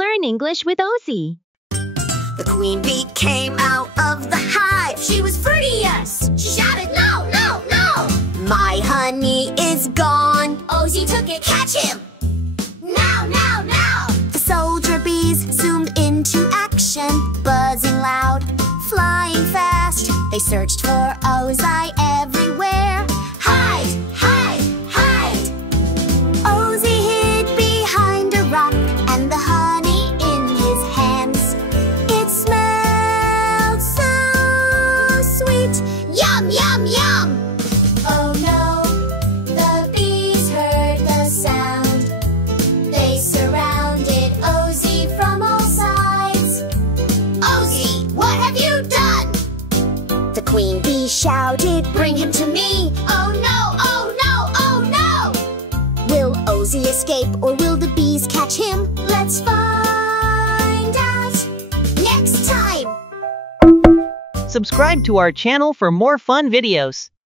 learn English with Ozzy. The queen bee came out of the hive. She was furious. She shouted, "No, no, no! My honey is gone. Ozzy took it. Catch him! Now, now, now!" The soldier bees zoomed into action, buzzing loud, flying fast. They searched for Ozzy everywhere. Hide, hide, hide! Ozzy hid behind a rock, and the honey in his hands. It smelled so sweet. Yum, yum, yum! Oh no, the bees heard the sound. They surrounded Ozzy from all sides. "Ozzy, what have you done?" The queen bee shouted, "Bring him to me!" "Oh no, oh no, oh no!" Will Ozzy escape or will the bees catch him? Let's find out next time! Subscribe to our channel for more fun videos.